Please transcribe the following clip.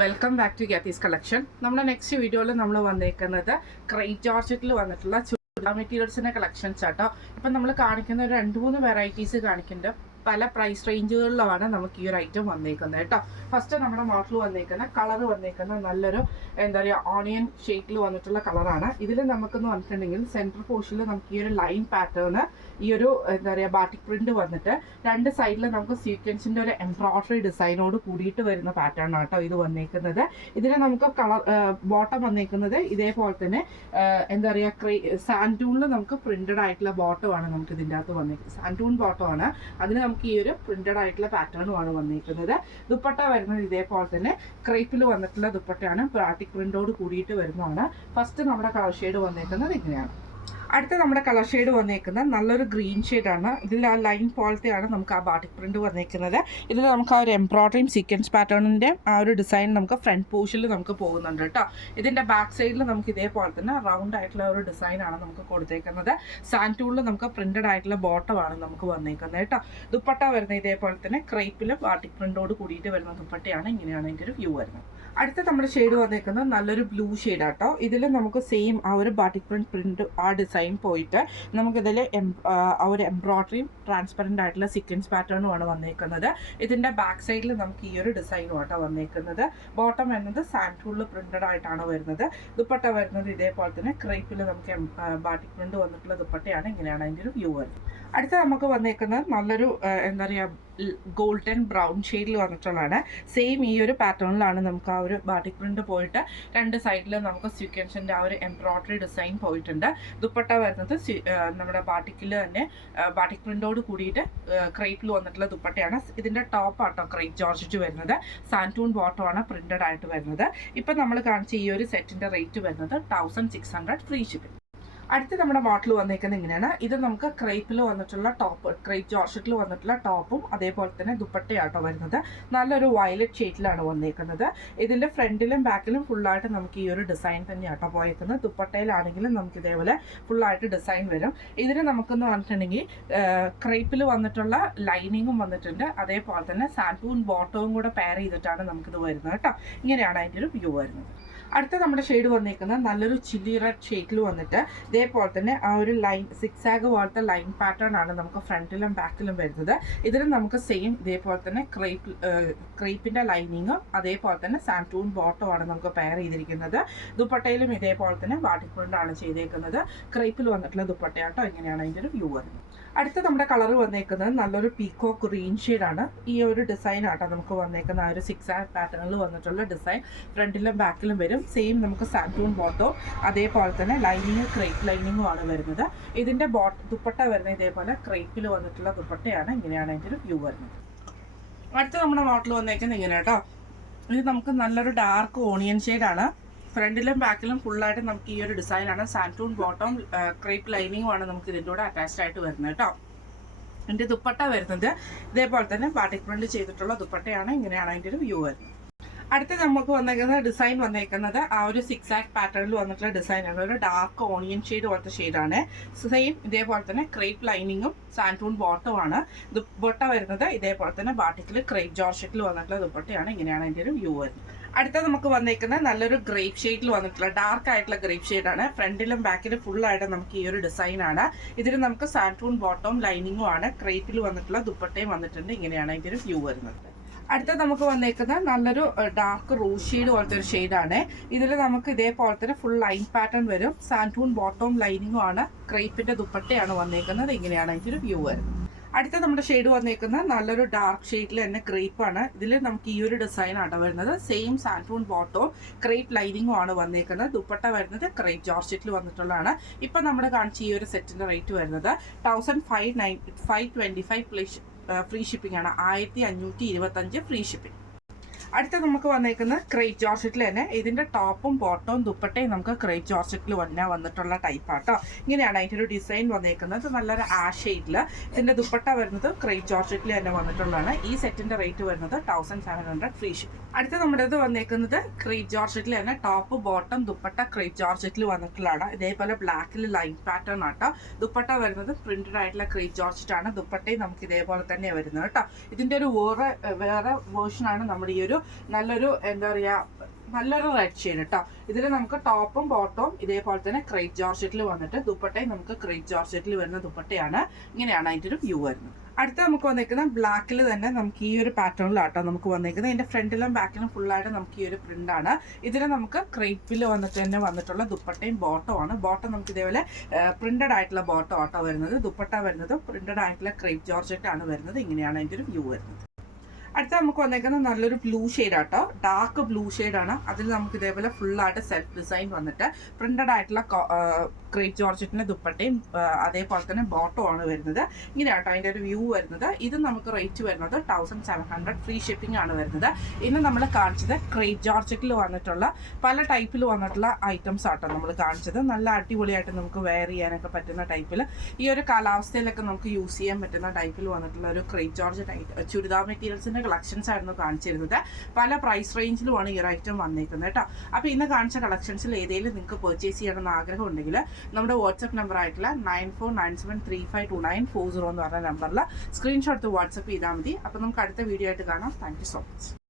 Welcome back to Gathi's collection. നമ്മുടെ next വീഡിയോയിൽ നമ്മൾ വന്നേക്കുന്നത് ക്രേപ്പ് ജോർജറ്റിൽ വന്നിട്ടുള്ള ചുരിദാർ മെറ്റീരിയൽസിൻ്റെ കളക്ഷൻസ് ആട്ടോ. ഇപ്പം നമ്മൾ കാണിക്കുന്ന ഒരു 2-3 വെറൈറ്റീസ് കാണിക്കുന്നുണ്ട്. പല പ്രൈസ് റേഞ്ചുകളിലാണ് നമുക്ക് ഈ ഒരു ഐറ്റം വന്നേക്കുന്നത് കേട്ടോ. ഫസ്റ്റ് നമ്മുടെ മോഡൽ വന്നേക്കുന്ന കളർ വന്നേക്കുന്ന നല്ലൊരു എന്താ പറയുക ഓണിയൻ ഷെയ്ഡിൽ വന്നിട്ടുള്ള കളറാണ്. ഇതിൽ നമുക്കെന്ന് പറഞ്ഞിട്ടുണ്ടെങ്കിൽ സെൻറ്റർ പോർഷനിൽ നമുക്ക് ഈ ഒരു ലൈൻ പാറ്റേൺ, ഈ ഒരു എന്താ പറയുക ബാറ്റിക് പ്രിന്റ് വന്നിട്ട് രണ്ട് സൈഡിൽ നമുക്ക് സീക്വൻസിൻ്റെ ഒരു എംബ്രോയിഡറി ഡിസൈനോട് കൂടിയിട്ട് വരുന്ന പാറ്റേൺ ആട്ടോ ഇത് വന്നേക്കുന്നത്. ഇതിൽ നമുക്ക് കളർ ബോട്ടം വന്നേക്കുന്നത് ഇതേപോലെ തന്നെ എന്താ പറയുക സാൻഡൂണിൽ നമുക്ക് പ്രിന്റഡ് ആയിട്ടുള്ള ബോട്ടമാണ് നമുക്ക് ഇതിൻ്റെ അകത്ത് വന്നേക്കുന്നത്. സാൻഡൂൺ ബോട്ടമാണ്, അതിന് നമുക്ക് ഈ ഒരു പ്രിന്റഡ് ആയിട്ടുള്ള പാറ്റേണുമാണ് വന്നിരിക്കുന്നത്. ദുപ്പട്ട വരുന്നത് ഇതേപോലെ തന്നെ ക്രേപ്പിൽ വന്നിട്ടുള്ള ദുപ്പട്ടയാണ്, ബാറ്റിക് പ്രിന്റോട് കൂടിയിട്ട് വരുന്നതാണ്. ഫസ്റ്റ് നമ്മുടെ കളർ ഷെയ്ഡ് വന്നേക്കുന്നത് ഇങ്ങനെയാണ്. അടുത്ത നമ്മുടെ കളർ ഷെയ്ഡ് വന്നേക്കുന്നത് നല്ലൊരു ഗ്രീൻ ഷെയ്ഡാണ്. ഇതിൽ ആ ലൈൻ പോലത്തെയാണ് നമുക്ക് ആ ബാറ്റിക് പ്രിന്റ് വന്നേക്കുന്നത്. ഇതിൽ നമുക്ക് ആ ഒരു എംബ്രോയിഡറിയും സീക്വൻസ് പാറ്റേണിൻ്റെ ആ ഒരു ഡിസൈൻ നമുക്ക് ഫ്രണ്ട് പോർഷനിൽ നമുക്ക് പോകുന്നുണ്ട് കേട്ടോ. ഇതിൻ്റെ ബാക്ക് സൈഡിൽ നമുക്ക് ഇതേപോലെ തന്നെ റൗണ്ട് ആയിട്ടുള്ള ഒരു ഡിസൈനാണ് നമുക്ക് കൊടുത്തേക്കുന്നത്. സാൻഡൂണിൽ നമുക്ക് പ്രിന്റഡ് ആയിട്ടുള്ള ബോട്ടമാണ് നമുക്ക് വന്നേക്കുന്നത് കേട്ടോ. ദുപ്പട്ട വരുന്നത് ഇതേപോലെ തന്നെ ക്രേപ്പിൽ ബാറ്റിക് പ്രിന്റോട് കൂടിയിട്ട് വരുന്ന ദുപ്പട്ടയാണ്. ഇങ്ങനെയാണ് ഇതിൻ്റെ ഒരു വ്യൂ വരുന്നത്. അടുത്ത നമ്മുടെ ഷെയ്ഡ് വന്നേക്കുന്നത് നല്ലൊരു ബ്ലൂ ഷെയ്ഡാട്ടോ. ഇതിൽ നമുക്ക് സെയിം ആ ഒരു ബാറ്റിക് പ്രിന്റ് ആ ഡിസൈൻ പോയിട്ട് നമുക്കിതിൽ ആ ഒരു എംബ്രോയിഡറിയും ട്രാൻസ്പെറൻ്റ് ആയിട്ടുള്ള സീക്വൻസ് പാറ്റേണുമാണ് വന്നേക്കുന്നത്. ഇതിൻ്റെ ബാക്ക് സൈഡിൽ നമുക്ക് ഈ ഒരു ഡിസൈനുമായിട്ടാണ് വന്നേക്കുന്നത്. ബോട്ടം വരുന്നത് സാൻഡൂണിൽ പ്രിന്റഡ് ആയിട്ടാണ് വരുന്നത്. ദുപ്പട്ട വരുന്നത് ഇതേപോലെ തന്നെ ക്രേപ്പിൽ നമുക്ക് ബാറ്റിക് പ്രിന്റ് വന്നിട്ടുള്ള ദുപ്പട്ടയാണ്. ഇങ്ങനെയാണ് അതിൻ്റെ ഒരു വ്യൂ വരുന്നത്. അടുത്ത നമുക്ക് വന്നേക്കുന്നത് നല്ലൊരു എന്താ പറയുക ഗോൾഡൻ ബ്രൗൺ ഷെയ്ഡിൽ വന്നിട്ടുള്ളതാണ്. സെയിം ഈ ഒരു പാറ്റേണിലാണ് നമുക്ക് ആ ഒരു ബാറ്റിക് പ്രിന്റ് പോയിട്ട് രണ്ട് സൈഡിൽ നമുക്ക് സീക്വൻസിൻ്റെ ആ ഒരു എംബ്രോയിഡറി ഡിസൈൻ പോയിട്ടുണ്ട്. ദുപ്പട്ട വരുന്നത് നമ്മുടെ ബാറ്റിക്കിൽ തന്നെ ബാറ്റിക് പ്രിന്റോട് കൂടിയിട്ട് ക്രേപ്പിൽ വന്നിട്ടുള്ള ദുപ്പട്ടയാണ്. ഇതിൻ്റെ ടോപ്പ് ആട്ടോ ക്രേപ്പ് ജോർജറ്റ് വരുന്നത്. സാൻഡൂൺ ബോട്ടമാണ് പ്രിന്റഡ് ആയിട്ട് വരുന്നത്. ഇപ്പം നമ്മൾ കാണിച്ച ഈ ഒരു സെറ്റിൻ്റെ റേറ്റ് വരുന്നത് 1600 ഫ്രീ ഷിപ്പിംഗ്. അടുത്ത് നമ്മുടെ മോഡൽ വന്നേക്കുന്നത് ഇങ്ങനെയാണ്. ഇത് നമുക്ക് ക്രേപ്പിൽ വന്നിട്ടുള്ള ടോപ്പ്, ക്രേപ്പ് ജോർജറ്റിൽ വന്നിട്ടുള്ള ടോപ്പും അതേപോലെ തന്നെ ദുപ്പട്ടയാട്ടോ വരുന്നത്. നല്ലൊരു വയലറ്റ് ഷെയ്ഡിലാണ് വന്നേക്കുന്നത്. ഇതിൻ്റെ ഫ്രണ്ടിലും ബാക്കിലും ഫുള്ളായിട്ട് നമുക്ക് ഈ ഒരു ഡിസൈൻ തന്നെയാട്ടോ പോയേക്കുന്നത്. ദുപ്പട്ടയിലാണെങ്കിലും നമുക്ക് ഇതേപോലെ ഫുള്ളായിട്ട് ഡിസൈൻ വരും. ഇതിന് നമുക്കെന്ന് പറഞ്ഞിട്ടുണ്ടെങ്കിൽ ക്രേപ്പിൽ വന്നിട്ടുള്ള ലൈനിങ്ങും വന്നിട്ടുണ്ട്. അതേപോലെ തന്നെ സാൻഡൂൺ ബോട്ടവും കൂടെ പെയർ ചെയ്തിട്ടാണ് നമുക്കിത് വരുന്നത് കേട്ടോ. ഇങ്ങനെയാണ് അതിൻ്റെ ഒരു വ്യൂ വരുന്നത്. അടുത്ത നമ്മുടെ ഷെയ്ഡ് വന്നിരിക്കുന്നത് നല്ലൊരു ചില്ലി റെഡ് ഷെയ്ഡിൽ വന്നിട്ട് ഇതേപോലെ തന്നെ ആ ഒരു ലൈൻ സിക്സാഗ് പോലത്തെ ലൈൻ പാറ്റേൺ ആണ് നമുക്ക് ഫ്രണ്ടിലും ബാക്കിലും വരുന്നത്. ഇതിലും നമുക്ക് സെയിം ഇതേപോലെ തന്നെ ക്രേപ്പിൻ്റെ ലൈനിങ്ങും അതേപോലെ തന്നെ സാൻഡൂൺ ബോട്ടമാണ് നമുക്ക് പെയർ ചെയ്തിരിക്കുന്നത്. ദുപ്പട്ടയിലും ഇതേപോലെ തന്നെ ബാറ്റിക് പ്രിന്റാണ് ചെയ്തേക്കുന്നത്. ക്രേപ്പിൽ വന്നിട്ടുള്ള ദുപ്പട്ടയാട്ടോ. ഇങ്ങനെയാണ് അതിൻ്റെ ഒരു വ്യൂ വരുന്നത്. അടുത്ത നമ്മുടെ കളർ വന്നേക്കുന്നത് നല്ലൊരു പീക്കോ ഗ്രീൻ ഷെയ്ഡാണ്. ഈ ഒരു ഡിസൈൻ ആട്ടോ നമുക്ക് വന്നേക്കുന്ന ആ ഒരു സിക്സാഗ് പാറ്റേണിൽ വന്നിട്ടുള്ള ഡിസൈൻ ഫ്രണ്ടിലും ബാക്കിലും വരും. സെയിം നമുക്ക് സാൻഡൂൺ ബോട്ടോ അതേപോലെ തന്നെ ലൈനിങ് ക്രേപ്പ് ലൈനിങ്ങും ആണ് വരുന്നത്. ഇതിൻ്റെ ദുപ്പട്ട വരുന്നത് ഇതേപോലെ ക്രേപ്പിൽ വന്നിട്ടുള്ള ദുപ്പട്ടയാണ്. ഇങ്ങനെയാണ് അതിൻ്റെ ഒരു വ്യൂ വരുന്നത്. അടുത്ത നമ്മുടെ മോഡൽ വന്നേക്കുന്നത് ഇങ്ങനെ കേട്ടോ. ഇത് നമുക്ക് നല്ലൊരു ഡാർക്ക് ഓണിയൻ ഷെയ്ഡാണ്. ഫ്രണ്ടിലും ബാക്കിലും ഫുള്ളായിട്ട് നമുക്ക് ഈ ഒരു ഡിസൈനാണ്. സാൻഡൂൺ ബോട്ടം ക്രേപ്പ് ലൈനിങ്ങും ആണ് നമുക്ക് ഇതിൻ്റെ കൂടെ അറ്റാച്ച്ഡ് ആയിട്ട് വരുന്നത് കേട്ടോ. ഇതിൻ്റെ ദുപ്പട്ട വരുന്നത് ഇതേപോലെ തന്നെ ബാറ്റിക് പ്രിന്റ് ചെയ്തിട്ടുള്ള ദുപ്പട്ടയാണ്. ഇങ്ങനെയാണ് അതിൻ്റെ ഒരു വ്യൂ വരുന്നത്. അടുത്ത് നമുക്ക് വന്നേക്കുന്ന ഡിസൈൻ വന്നേക്കുന്നത് ആ ഒരു സിക്സാഗ് പാറ്റേണിൽ വന്നിട്ടുള്ള ഡിസൈനാണ്. ഒരു ഡാർക്ക് ഓണിയൻ ഷെയ്ഡ് പോലത്തെ ഷെയ്ഡാണ്. സെയിം ഇതേപോലെ തന്നെ ക്രേപ്പ് ലൈനിങ്ങും സാൻഡൂൺ ബോട്ടമാണ്. ദുപ്പട്ട വരുന്നത് ഇതേപോലെ തന്നെ ബാറ്റിക്കിൽ ക്രേപ്പ് ജോർജറ്റിൽ വന്നിട്ടുള്ള ദുപ്പട്ടയാണ്. ഇങ്ങനെയാണ് അതിൻ്റെ ഒരു വ്യൂ വരുന്നത്. അടുത്ത നമുക്ക് വന്നേക്കുന്നത് നല്ലൊരു ഗ്രേപ്പ് ഷെയ്ഡിൽ വന്നിട്ടുള്ള ഡാർക്ക് ആയിട്ടുള്ള ഗ്രേപ്പ് ഷെയ്ഡാണ്. ഫ്രണ്ടിലും ബാക്കിലും ഫുള്ളായിട്ട് നമുക്ക് ഈ ഒരു ഡിസൈനാണ്. ഇതിൽ നമുക്ക് സാൻഡൂൺ ബോട്ടവും ലൈനിങ്ങും ആണ്. ക്രേപ്പിൽ വന്നിട്ടുള്ള ദുപ്പട്ടയും വന്നിട്ടുണ്ട്. ഇങ്ങനെയാണ് അതിൻ്റെ ഒരു വ്യൂ വരുന്നത്. അടുത്ത നമുക്ക് വന്നേക്കുന്നത് നല്ലൊരു ഡാർക്ക് റോസ് ഷെയ്ഡ് പോലത്തെ ഒരു ഷെയ്ഡാണ്. ഇതിൽ നമുക്ക് ഇതേപോലെ തന്നെ ഫുൾ ലൈൻ പാറ്റേൺ വരും. സാൻഡൂൺ ബോട്ടവും ലൈനിങ്ങും ആണ്. ക്രേപ്പിൻ്റെ ദുപ്പട്ടയാണ് വന്നേക്കുന്നത്. ഇങ്ങനെയാണ് അതിൻ്റെ ഒരു വ്യൂ വരുന്നത്. അടുത്ത നമ്മുടെ ഷെയ്ഡ് വന്നേക്കുന്നത് നല്ലൊരു ഡാർക്ക് ഷെയ്ഡിൽ തന്നെ ക്രേപ്പാണ്. ഇതിൽ നമുക്ക് ഈ ഒരു ഡിസൈൻ ആണ് വരുന്നത്. സെയിം സാൻഡൂൺ ബോട്ടവും ക്രേപ്പ് ലൈനിങ്ങും ആണ് വന്നേക്കുന്നത്. ദുപ്പട്ട വരുന്നത് ക്രേപ്പ് ജോർജറ്റിൽ വന്നിട്ടുള്ളതാണ്. ഇപ്പം നമ്മൾ കാണിച്ച ഈ ഒരു സെറ്റിൻ്റെ റേറ്റ് വരുന്നത് 1525 ഫ്രീ ഷിപ്പിംഗ് ആണ്. 1525 ഫ്രീ ഷിപ്പിംഗ്. അടുത്ത നമുക്ക് വന്നേക്കുന്നത് ക്രേപ്പ് ജോർജറ്റിൽ തന്നെ. ഇതിൻ്റെ ടോപ്പും ബോട്ടവും ദുപ്പട്ടയും നമുക്ക് ക്രേപ്പ് ജോർജറ്റിൽ വന്നിട്ടുള്ള ടൈപ്പാട്ടോ. ഇങ്ങനെയാണ് അതിൻ്റെ ഒരു ഡിസൈൻ വന്നേക്കുന്നത്. നല്ലൊരു ആഷ് ഷെയ്ഡിൽ. ഇതിൻ്റെ ദുപ്പട്ട വരുന്നത് ക്രേപ്പ് ജോർജറ്റിൽ തന്നെ വന്നിട്ടുള്ളതാണ്. ഈ സെറ്റിൻ്റെ റേറ്റ് വരുന്നത് 1700 ഫ്രീ ഷിപ്പിംഗ്. അടുത്ത നമ്മുടെ ഇത് വന്നേക്കുന്നത് ക്രേപ്പ് ജോർജറ്റിൽ തന്നെ. ടോപ്പ് ബോട്ടം ദുപ്പട്ട ക്രേപ്പ് ജോർജറ്റിൽ വന്നിട്ടുള്ളതാണ്. ഇതേപോലെ ബ്ലാക്കിൽ ലൈൻ പാറ്റേൺ ആട്ടോ. ദുപ്പട്ട വരുന്നത് പ്രിന്റഡ് ആയിട്ടുള്ള ക്രേപ്പ് ജോർജറ്റ് ആണ്. ദുപ്പട്ടയും നമുക്ക് ഇതേപോലെ തന്നെ വരുന്നത് കേട്ടോ. ഇതിൻ്റെ ഒരു വേറെ വേർഷനാണ് നമ്മുടെ ഈ ഒരു നല്ലൊരു എന്താ പറയുക നല്ലൊരു റെഡ് ഷെയ്ഡ് കേട്ടോ. ഇതിൽ നമുക്ക് ടോപ്പും ബോട്ടവും ഇതേപോലെ തന്നെ ക്രേപ്പ് ജോർജറ്റിൽ വന്നിട്ട് ദുപ്പട്ടയും നമുക്ക് ക്രേപ്പ് ജോർജറ്റിൽ വരുന്ന ദുപ്പട്ടയാണ്. ഇങ്ങനെയാണ് അതിൻ്റെ ഒരു വ്യൂ വരുന്നത്. അടുത്ത നമുക്ക് വന്നേക്കുന്ന ബ്ലാക്കിൽ തന്നെ നമുക്ക് ഈ ഒരു പാറ്റേണിലാട്ടോ നമുക്ക് വന്നേക്കുന്നത്. ഇതിൻ്റെ ഫ്രണ്ടിലും ബാക്കിലും ഫുള്ളായിട്ട് നമുക്ക് ഈ ഒരു പ്രിൻ്റാണ്. ഇതിൽ നമുക്ക് ക്രേപ്പിൽ വന്നിട്ട് തന്നെ വന്നിട്ടുള്ള ദുപ്പട്ടയും ബോട്ടവും ആണ്. ബോട്ടം നമുക്ക് ഇതേപോലെ പ്രിന്റഡ് ആയിട്ടുള്ള ബോട്ടം ആട്ടോ വരുന്നത്. ദുപ്പട്ട വരുന്നത് പ്രിന്റഡ് ആയിട്ടുള്ള ക്രേപ്പ് ജോർജറ്റ് ആണ് വരുന്നത്. ഇങ്ങനെയാണ് അതിൻ്റെ ഒരു വ്യൂ വരുന്നത്. അടുത്ത നമുക്ക് വന്നേക്കുന്നത് നല്ലൊരു ബ്ലൂ ഷെയ്ഡ് ആട്ടോ, ഡാർക്ക് ബ്ലൂ ഷെയ്ഡാണ്. അതിൽ നമുക്ക് ഇതേപോലെ ഫുള്ളായിട്ട് സെൽഫ് ഡിസൈൻ വന്നിട്ട് പ്രിന്റഡ് ആയിട്ടുള്ള ക്രേപ്പ് ജോർജറ്റിന്റെ ദുപ്പട്ടയും അതേപോലെ തന്നെ ബോട്ടവും ആണ് വരുന്നത്. ഇങ്ങനെയാട്ടോ അതിൻ്റെ ഒരു വ്യൂ വരുന്നത്. ഇത് നമുക്ക് റേറ്റ് വരുന്നത് 1700 ഫ്രീ ഷിപ്പിംഗ് ആണ് വരുന്നത്. ഇന്ന് നമ്മൾ കാണിച്ചത് ക്രേപ്പ് ജോർജറ്റിൽ വന്നിട്ടുള്ള പല ടൈപ്പിൽ വന്നിട്ടുള്ള ഐറ്റംസ് ആട്ടോ നമ്മൾ കാണിച്ചത്. നല്ല അടിപൊളിയായിട്ട് നമുക്ക് വെയർ ചെയ്യാനൊക്കെ പറ്റുന്ന ടൈപ്പിൽ, ഈ ഒരു കാലാവസ്ഥയിലൊക്കെ നമുക്ക് യൂസ് ചെയ്യാൻ പറ്റുന്ന ടൈപ്പിൽ വന്നിട്ടുള്ള ഒരു ക്രേപ്പ് ജോർജറ്റ് ചുരിദാർ മെറ്റീരിയൽസിന്റെ കളക്ഷൻസ് ആയിരുന്നു കാണിച്ചിരുന്നത്. പല പ്രൈസ് റേഞ്ചിലുമാണ് ഈ ഒരു ഐറ്റം വന്നിരിക്കുന്നത് കേട്ടോ. അപ്പോൾ ഇന്ന് കാണിച്ച കളക്ഷൻസിൽ ഏതെങ്കിലും നിങ്ങൾക്ക് പർച്ചേസ് ചെയ്യണമെന്ന് ആഗ്രഹം ഉണ്ടെങ്കിൽ നമ്മുടെ വാട്സപ്പ് നമ്പർ ആയിട്ടുള്ള 9497352940 എന്ന് പറഞ്ഞ നമ്പറിൽ സ്ക്രീൻഷോട്ട് വാട്സപ്പ് ചെയ്താൽ മതി. അപ്പോൾ നമുക്ക് അടുത്ത വീഡിയോ ആയിട്ട് കാണാം. Thank you so much.